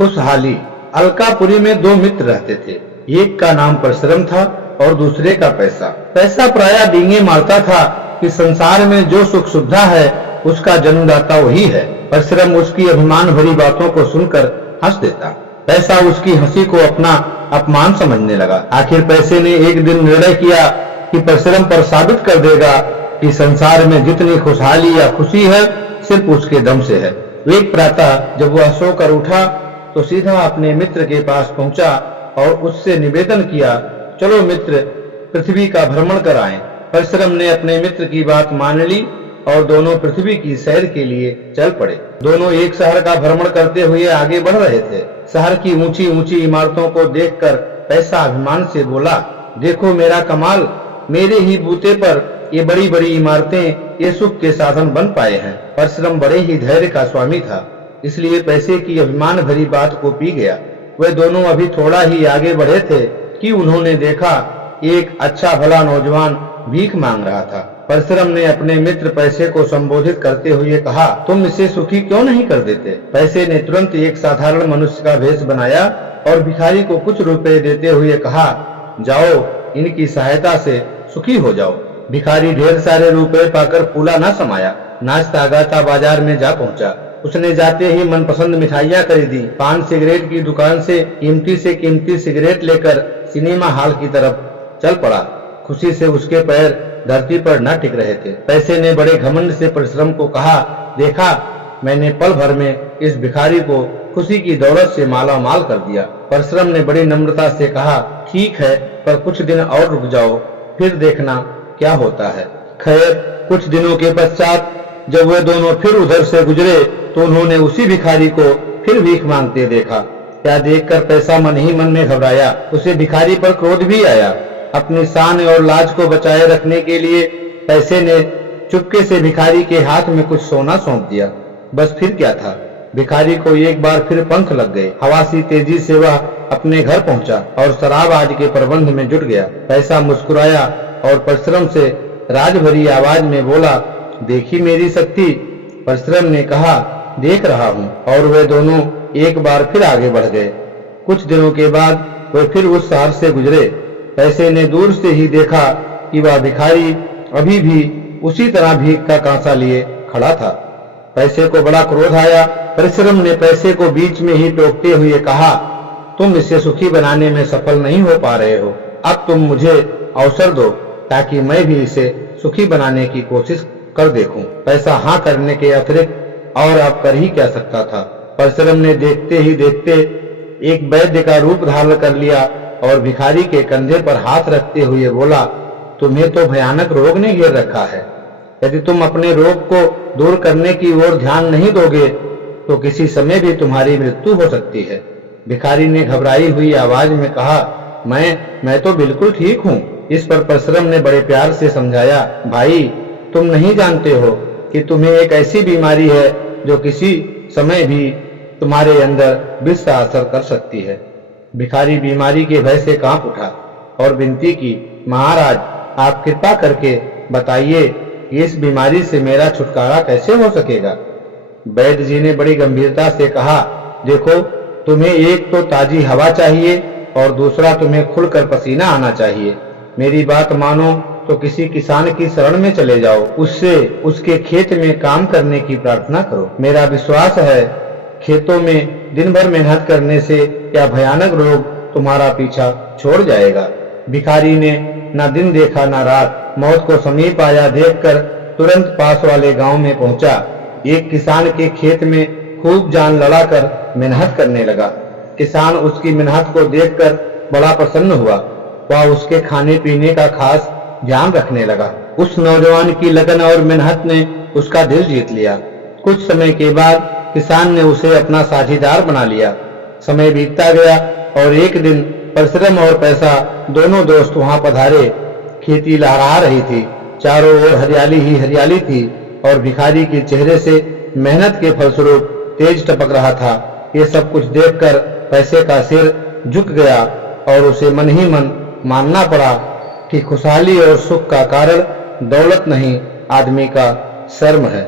खुशहाली। अलकापुरी में दो मित्र रहते थे। एक का नाम परिश्रम था और दूसरे का पैसा। पैसा प्रायः डींगे मारता था कि संसार में जो सुख सुविधा है उसका जन्मदाता वही है। परिश्रम उसकी अभिमान भरी बातों को सुनकर हंस देता। पैसा उसकी हंसी को अपना अपमान समझने लगा। आखिर पैसे ने एक दिन निर्णय किया कि परिश्रम पर साबित कर देगा कि संसार में जितनी खुशहाली या खुशी है सिर्फ उसके दम से है। एक प्रातः जब वह सोकर उठा तो सीधा अपने मित्र के पास पहुंचा और उससे निवेदन किया, चलो मित्र, पृथ्वी का भ्रमण कर आएं। परिश्रम ने अपने मित्र की बात मान ली और दोनों पृथ्वी की सैर के लिए चल पड़े। दोनों एक शहर का भ्रमण करते हुए आगे बढ़ रहे थे। शहर की ऊंची ऊंची इमारतों को देखकर पैसा अभिमान से बोला, देखो मेरा कमाल, मेरे ही बूते पर ये बड़ी बड़ी इमारतें ये सुख के साधन बन पाए हैं। परिश्रम बड़े ही धैर्य का स्वामी था, इसलिए पैसे की अभिमान भरी बात को पी गया। वे दोनों अभी थोड़ा ही आगे बढ़े थे कि उन्होंने देखा एक अच्छा भला नौजवान भीख मांग रहा था। परिश्रम ने अपने मित्र पैसे को संबोधित करते हुए कहा, तुम इसे सुखी क्यों नहीं कर देते? पैसे ने तुरंत एक साधारण मनुष्य का भेष बनाया और भिखारी को कुछ रुपए देते हुए कहा, जाओ इनकी सहायता से सुखी हो जाओ। भिखारी ढेर सारे रुपए पाकर फूला न समाया, नाचता गाता बाजार में जा पहुंचा। उसने जाते ही मनपसंद मिठाइयाँ खरीदी। पान सिगरेट की दुकान से कीमती सिगरेट लेकर सिनेमा हॉल की तरफ चल पड़ा। खुशी से उसके पैर धरती पर न टिक रहे थे। पैसे ने बड़े घमंड से परिश्रम को कहा, देखा, मैंने पल भर में इस भिखारी को खुशी की दौलत से माला माल कर दिया। परिश्रम ने बड़ी नम्रता से कहा, ठीक है, पर कुछ दिन और रुक जाओ, फिर देखना क्या होता है। खैर, कुछ दिनों के पश्चात जब वे दोनों फिर उधर से गुजरे तो उन्होंने उसी भिखारी को फिर भीख मांगते देखा। क्या देखकर पैसा मन ही मन में घबराया। उसे भिखारी पर क्रोध भी आया। अपनी शान और लाज को बचाए रखने के लिए पैसे ने चुपके से भिखारी के हाथ में कुछ सोना सौंप दिया। बस फिर क्या था, भिखारी को एक बार फिर पंख लग गए। हवा सी तेजी से वह अपने घर पहुंचा और शराब आदि के प्रबंध में जुट गया। पैसा मुस्कुराया और परिश्रम से राज भरी आवाज में बोला, देखी मेरी शक्ति? परिश्रम ने कहा, देख रहा हूँ। और वे दोनों एक बार फिर आगे बढ़ गए। कुछ दिनों के बाद वे फिर उस शहर से गुजरे। पैसे ने दूर से ही देखा कि वह भिखारी अभी भी उसी तरह भीख का कांसा लिए खड़ा था। पैसे को बड़ा क्रोध आया। परिश्रम ने पैसे को बीच में ही टोकते हुए कहा, तुम इसे सुखी बनाने में सफल नहीं हो पा रहे हो। अब तुम मुझे अवसर दो ताकि मैं भी इसे सुखी बनाने की कोशिश कर देखूं। पैसा हाँ करने के अतिरिक्त और अब कर ही क्या सकता था। परिश्रम ने देखते ही देखते एक वैद्य का रूप धारण कर लिया और भिखारी के कंधे पर हाथ रखते हुए बोला, तुम्हें तो भयानक रोग ने घेर रखा है। यदि तुम अपने रोग को दूर करने की ओर ध्यान नहीं दोगे तो किसी समय भी तुम्हारी मृत्यु हो सकती है। भिखारी ने घबराई हुई आवाज में कहा, मैं तो बिल्कुल ठीक हूँ। इस पर परिश्रम ने बड़े प्यार से समझाया, भाई, तुम नहीं जानते हो कि तुम्हें एक ऐसी बीमारी है जो किसी समय भी तुम्हारे अंदर विष का असर कर सकती है। भिखारी बीमारी के भय से कांप उठा और विनती की, महाराज, आप कृपा करके बताइए इस बीमारी से मेरा छुटकारा कैसे हो सकेगा। वैद्य जी ने बड़ी गंभीरता से कहा, देखो, तुम्हें एक तो ताजी हवा चाहिए और दूसरा तुम्हें खुलकर पसीना आना चाहिए। मेरी बात मानो तो किसी किसान की शरण में चले जाओ, उससे उसके खेत में काम करने की प्रार्थना करो। मेरा विश्वास है खेतों में दिन भर मेहनत करने से क्या भयानक रोग तुम्हारा पीछा छोड़ जाएगा। भिखारी ने न दिन देखा न रात, मौत को समीप आया देखकर तुरंत पास वाले गांव में पहुंचा। एक किसान के खेत में खूब जान लड़ाकर मेहनत करने लगा। किसान उसकी मेहनत को देखकर बड़ा प्रसन्न हुआ। वह उसके खाने पीने का खास ध्यान रखने लगा। उस नौजवान की लगन और मेहनत ने उसका दिल जीत लिया। कुछ समय के बाद किसान ने उसे अपना साझीदार बना लिया। समय बीतता गया और एक दिन परिश्रम और पैसा दोनों दोस्त वहां पधारे। खेती लहरा रही थी, चारों ओर हरियाली ही हरियाली थी और भिखारी के चेहरे से मेहनत के फलस्वरूप तेज टपक रहा था। ये सब कुछ देखकर पैसे का सिर झुक गया और उसे मन ही मन मानना पड़ा कि खुशहाली और सुख का कारण दौलत नहीं, आदमी का शर्म है।